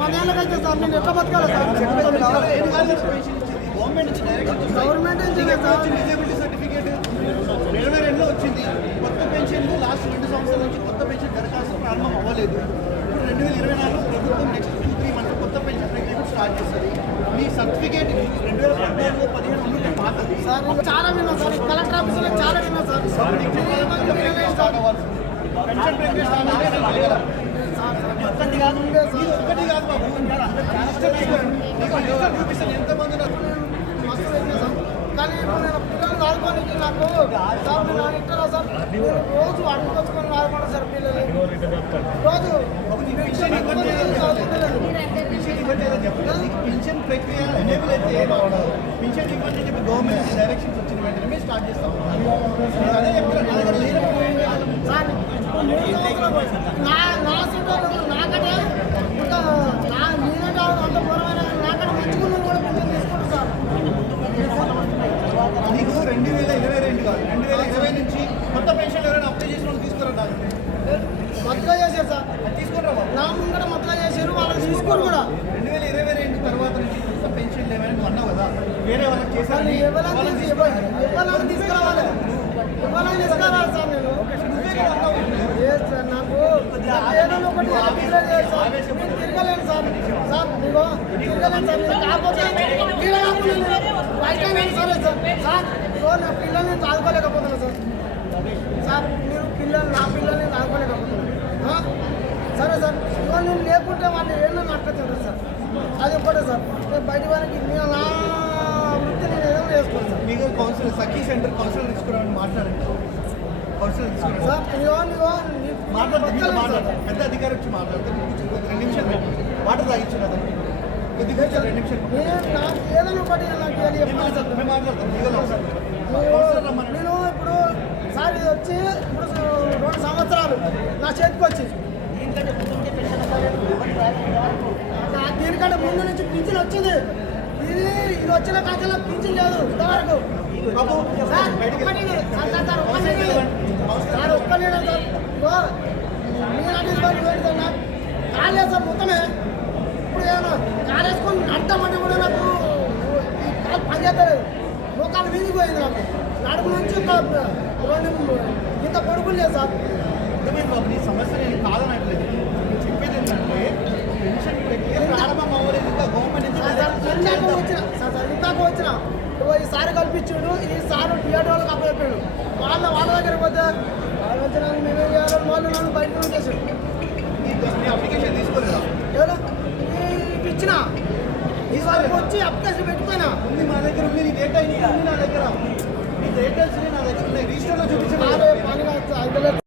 పదేళ్ళకైతే sir నేను ఎట్లా బతకాలి సార్ గవర్నమెంట్ డిజేబిలిటీ సర్టిఫికేట్ వేల రెండులో వచ్చింది కొత్త పెన్షన్ లాస్ట్ రెండు సంవత్సరాల నుంచి కొత్త పెన్షన్ దరఖాస్తు ప్రారంభం అవ్వలేదు ఇప్పుడు రెండు వేల ఇరవై నాలుగు ప్రభుత్వం నెక్స్ట్ టూ త్రీ మంత్స్ కొత్త పెన్షన్ ప్రక్రియ స్టార్ట్ చేస్తుంది మీ సర్టిఫికేట్ రెండు వేల పద్నాలుగు పదిహేను ఉంటే పాతది సార్ చాలా విన్నా సార్ కలెక్టర్ ఆఫీసులో చాలా విన్నా సార్ కానీ ఇప్పుడు నేను పిల్లలు ఆడుకోనికి నాకు సార్ నేను సార్? నేను రోజు అడుగుకొచ్చుకొని ఆడుకోండి సార్ పిల్లలు. రోజు పెన్షన్ ప్రక్రియ ఎనేబుల్ అయితే పెన్షన్ ఇవ్వండి అని చెప్పి గవర్నమెంట్ డైరెక్షన్స్ వచ్చిన వెంటనే స్టార్ట్ చేస్తాం అదే చెప్తున్నా నా దగ్గర లేనప్పుడు ఏం చేయాలి? సార్ ఇప్పుడు మూడు సంవత్సరాలు నా నా సీట్లో నాకంటే ఇంకా నా నేనంటే అంత పూర్వమైన నాకంటే మంచుకున్న కూడా పెన్షన్ తీసుకుంటారు సార్ నీకు రెండు వేల ఇరవై రెండు కాదు రెండు వేల ఇరవై నుంచి కొత్త పెన్షన్ ఎవరైనా అప్లై చేసిన వాళ్ళు తీసుకురా మొత్తగా చేశారు సార్ అది తీసుకురా బాబు నా ముంగట మొత్తగా చేశారు కూడా. రెండు వేల ఇరవై రెండు తర్వాత నుంచి కొత్త పెన్షన్ లేవని అన్నావు కదా వేరే వాళ్ళకి ఎవరైనా. ఎవరైనా తీసుకురావాలి. ఎవరైనా తీసుకురావాలి సార్ నేను. నాకు ఏదైనా ఒకటి తిరగలేను సార్. సార్. తిరగలేను సార్ కాకపోతే సరే. సార్ సార్ ఇదిగో నా పిల్లల్ని తాగుకోలేకపోతున్నా సార్ సార్ మీరు పిల్లలు నా పిల్లల్ని తాగుకోలేకపోతున్నా ఆ? సరే సార్ ఇదిగో నేను లేకుంటే వాళ్ళు ఏమన్నా నట్టుతుంటారు సార్. అది ఒక్కటే సార్. నేను బయట వాళ్ళకి నేను నా వృత్తి నేను ఏదైనా చేసుకోను సార్. మీకు కౌన్సిలర్ సఖీ సెంటర్ కౌన్సిలర్ తీసుకురావని మాట్లాడండి. కౌన్సిలర్ తీసుకురా సార్ ఇదిగో ఇదిగో నీ- మాట్లాడితే మీరు బతకలేను సార్. మాట్లాడతారు పెద్ద అధికారి వచ్చి మాట్లాడితే. మీరు కూర్చోండి. ఒక రెండు నిమిషాలు. వాటర్ తాగించారు అతను నేను ఒకటి ఇప్పుడు సార్ ఇది వచ్చి ఇప్పుడు రెండు సంవత్సరాలు నా చేతికి వచ్చి దీనికంటే ముందు నుంచి పింఛన్ వచ్చింది. ఇది ఇది వచ్చిన కాకలా పింఛన్ లేదు ఇంతవరకు. సార్ బయటికి సార్ కాలేదు సార్ మొత్తమే. ఇప్పుడు ఏమన్నా కాలేసుకొని నడతామంటే కూడా నాకు కాలు పనిచేస్తలేదు మోకాలు వీధికి నాకు. నడుపు నుంచి రెండు ఇంత పొడుగులు లేదు సార్. అర్థమైంది బాబు సమస్య నేను కాదనట్లేదు నేను చెప్పేది ఏంటంటే పెన్షన్ ప్రక్రియ ప్రారంభం అవ్వలేదు ఇంకా గవర్నమెంట్ నుంచి సార్ సార్ ఇందాక వచ్చిన సార్ సార్ ఇందాక వచ్చిన ఇదిగో ఈ సారి కల్పించాడు ఈ సారు థియేటర్ వాళ్ళకి అప్పచెప్పాడు. వాళ్ళ వాళ్ళ దగ్గర పోతే వాళ్ళు వచ్చిన మేమేం చేయాలి వాళ్ళు నన్ను బయట మీ అప్లికేషన్ తీసుకోలేదా ఇచ్చిన ఈ సారికి వచ్చి అప్లికేషన్ పెట్టుకున్నా. ఉంది మా దగ్గర ఉంది నీ డేటా ఉంది నా దగ్గర. నీ డేటాస్ నా దగ్గర రిజిస్టర్లో వేలు